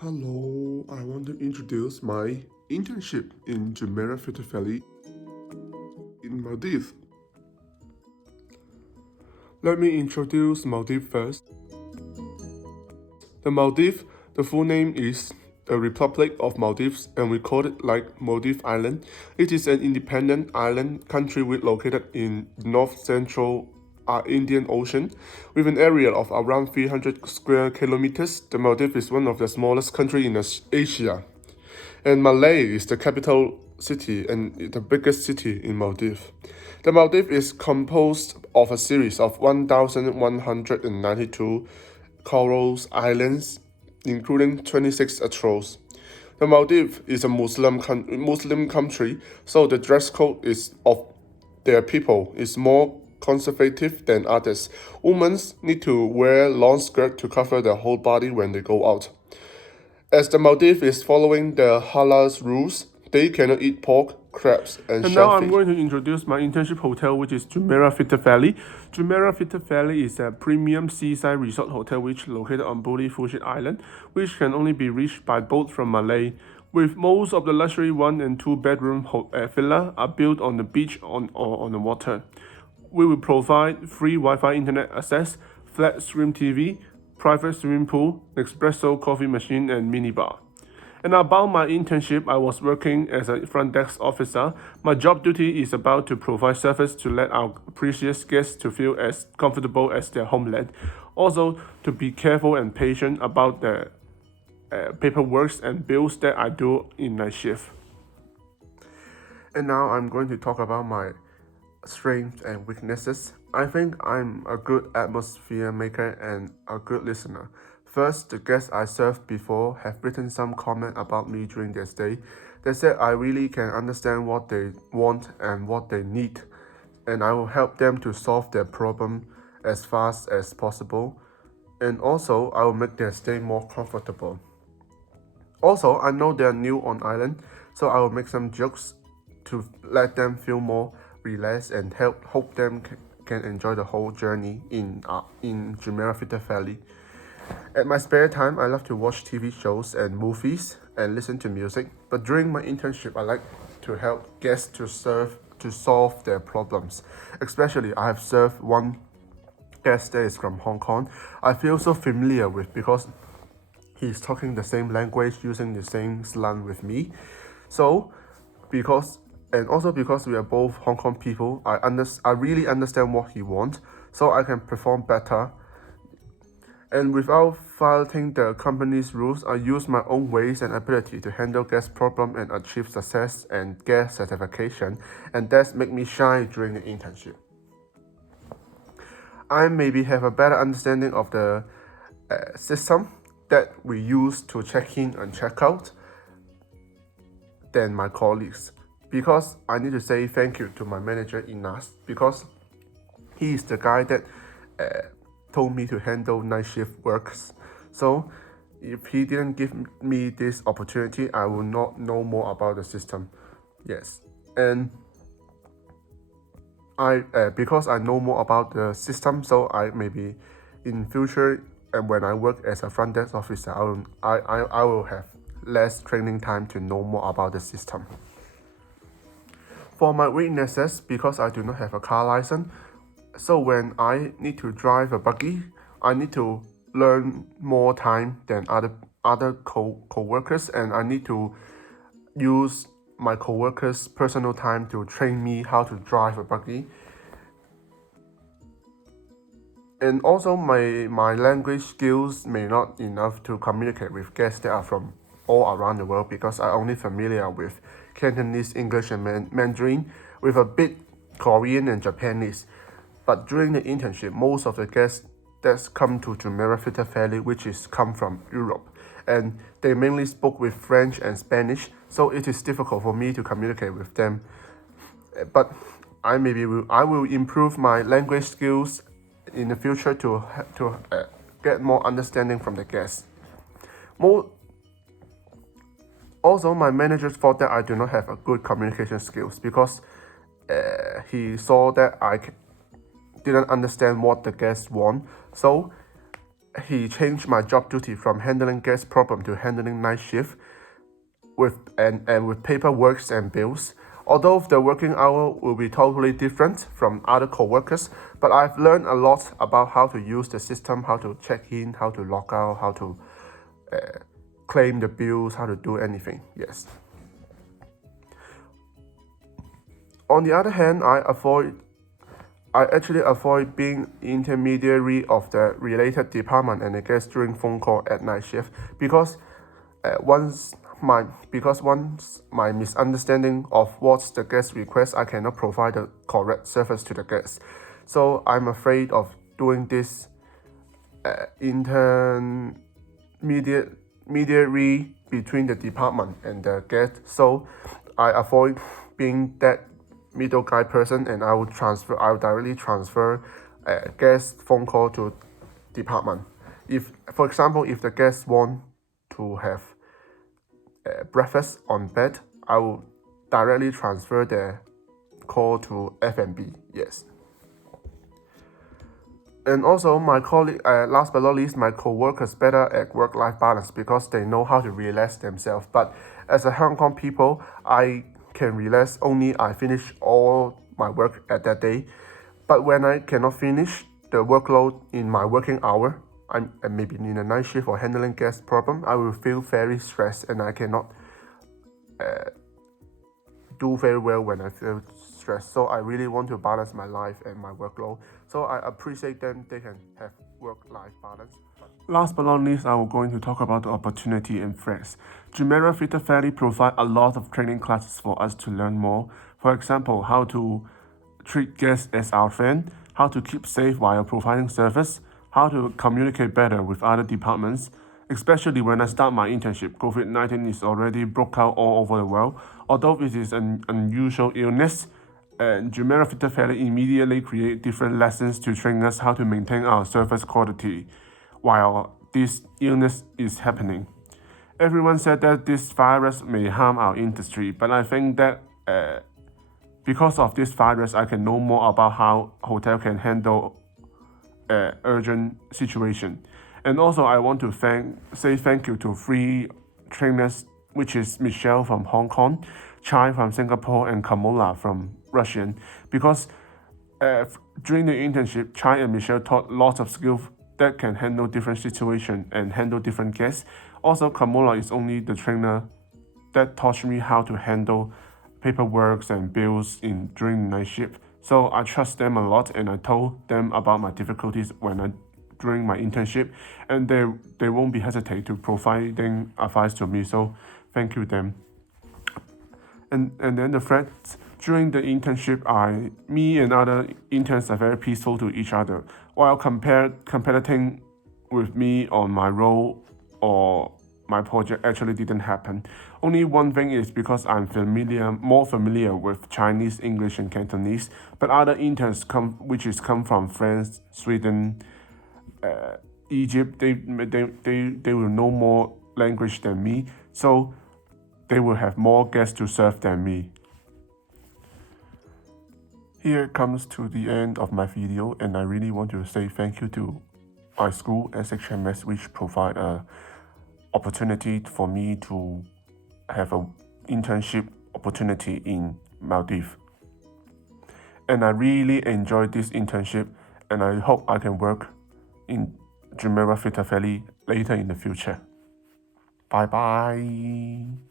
Hello, I want to introduce my internship in Jumeirah Filter Valley in Maldives. Let me introduce Maldives first. The Maldives, the full name is the Republic of Maldives, and we call it like Maldives Island. It is an independent island country located in north central Indian Ocean, with an area of around 300 square kilometers. The Maldives is one of the smallest countries in Asia. And Malé is the capital city and the biggest city in Maldives. The Maldives is composed of a series of 1,192 coral islands, including 26 atolls. The Maldives is a Muslim country, so the dress code is of their people is more conservative than others. Women need to wear long skirts to cover their whole body when they go out. As the Maldives is following the halal rules, they cannot eat pork, crabs, and shellfish. And now I'm going to introduce my internship hotel, which is Jumeirah Filter Valley. Jumeirah Filter Valley is a premium seaside resort hotel which is located on Buli Fushit Island, which can only be reached by boat from Malé. With most of the luxury 1 and 2 bedroom villa are built on the beach or on the water. We will provide free Wi-Fi internet access, flat screen TV, private swimming pool, espresso coffee machine, and minibar. And about my internship, I was working as a front desk officer. My job duty is about to provide service to let our precious guests to feel as comfortable as their homeland. Also, to be careful and patient about the paperwork and bills that I do in my shift. And now I'm going to talk about my strengths and weaknesses. I think I'm a good atmosphere maker and a good listener. First, the guests I served before have written some comment about me during their stay. They said I really can understand what they want and what they need, and I will help them to solve their problem as fast as possible. And also, I will make their stay more comfortable. Also, I know they're new on island, so I will make some jokes to let them feel more relaxed and hope them can enjoy the whole journey in Jumeirah Filter Valley. At my spare time, I love to watch TV shows and movies and listen to music. But during my internship, I like to help guests to solve their problems. Especially, I have served one guest that is from Hong Kong. I feel so familiar with because he's talking the same language, using the same slang with me. So, because we are both Hong Kong people, I really understand what he wants, so I can perform better. And without violating the company's rules, I use my own ways and ability to handle guest problem and achieve success and get certification, and that's make me shine during the internship. I maybe have a better understanding of the system that we use to check in and check out than my colleagues, because I need to say thank you to my manager Inas, because he is the guy that told me to handle night shift works. So if he didn't give me this opportunity, I will not know more about the system. Yes, and because I know more about the system, so I maybe in future and when I work as a front desk officer, I will have less training time to know more about the system. For my weaknesses, because I do not have a car license, so when I need to drive a buggy, I need to learn more time than other co-workers, and I need to use my co-workers' personal time to train me how to drive a buggy. And also my language skills may not enough to communicate with guests that are from all around the world, because I'm only familiar with Cantonese, English, and Mandarin, with a bit Korean and Japanese. But during the internship, most of the guests that come to Jumeirah Filter Valley, which is come from Europe, and they mainly spoke with French and Spanish, so it is difficult for me to communicate with them. But I will improve my language skills in the future to get more understanding from the guests. Also, my manager thought that I do not have a good communication skills, because he saw that I didn't understand what the guests want. So he changed my job duty from handling guest problem to handling night shift with paperwork and bills. Although the working hour will be totally different from other coworkers, but I've learned a lot about how to use the system, how to check in, how to log out, how to claim the bills, how to do anything. Yes. On the other hand, I actually avoid being intermediary of the related department and the guest during phone call at night shift because once my misunderstanding of what's the guest request, I cannot provide the correct service to the guest. So I'm afraid of doing this intermediary between the department and the guest. So I avoid being that middle guy person, and I will directly transfer guest phone call to department. If, for example, if the guest want to have breakfast on bed, I will directly transfer the call to F&B. Yes. And also, my colleague, last but not least, my co-workers better at work-life balance because they know how to relax themselves. But as a Hong Kong people, I can relax only I finish all my work at that day. But when I cannot finish the workload in my working hour, I'm maybe in a night shift or handling guest problem, I will feel very stressed and I cannot do very well when I feel stressed. So I really want to balance my life and my workload. So I appreciate them, they can have work-life balance. Last but not least, I will going to talk about the opportunity and threats. Jumeirah Theatre Valley provide a lot of training classes for us to learn more. For example, how to treat guests as our friend, how to keep safe while providing service, how to communicate better with other departments. Especially when I start my internship, COVID-19 is already broke out all over the world. Although it is an unusual illness, Jumeirah Theatre Valley immediately create different lessons to train us how to maintain our service quality while this illness is happening. Everyone said that this virus may harm our industry, but I think that because of this virus, I can know more about how hotel can handle urgent situation. And also, I want to say thank you to 3 trainers, which is Michelle from Hong Kong, Chai from Singapore, and Kamola from Russian, because during the internship, Chai and Michelle taught lots of skills that can handle different situations and handle different guests. Also, Kamola is only the trainer that taught me how to handle paperwork and bills during night shift. So I trust them a lot, and I told them about my difficulties during my internship, and they won't be hesitate to providing advice to me. So thank you them. And then the friends during the internship, me and other interns are very peaceful to each other. While competing with me on my role or my project actually didn't happen. Only one thing is because I'm more familiar with Chinese, English, and Cantonese. But other interns come from France, Sweden, Egypt. They will know more language than me, so they will have more guests to serve than me. Here comes to the end of my video, and I really want to say thank you to my school, SHMS, which provide a opportunity for me to have an internship opportunity in Maldives. And I really enjoyed this internship, and I hope I can work in Jumeirah Theatre Valley later in the future. Bye bye.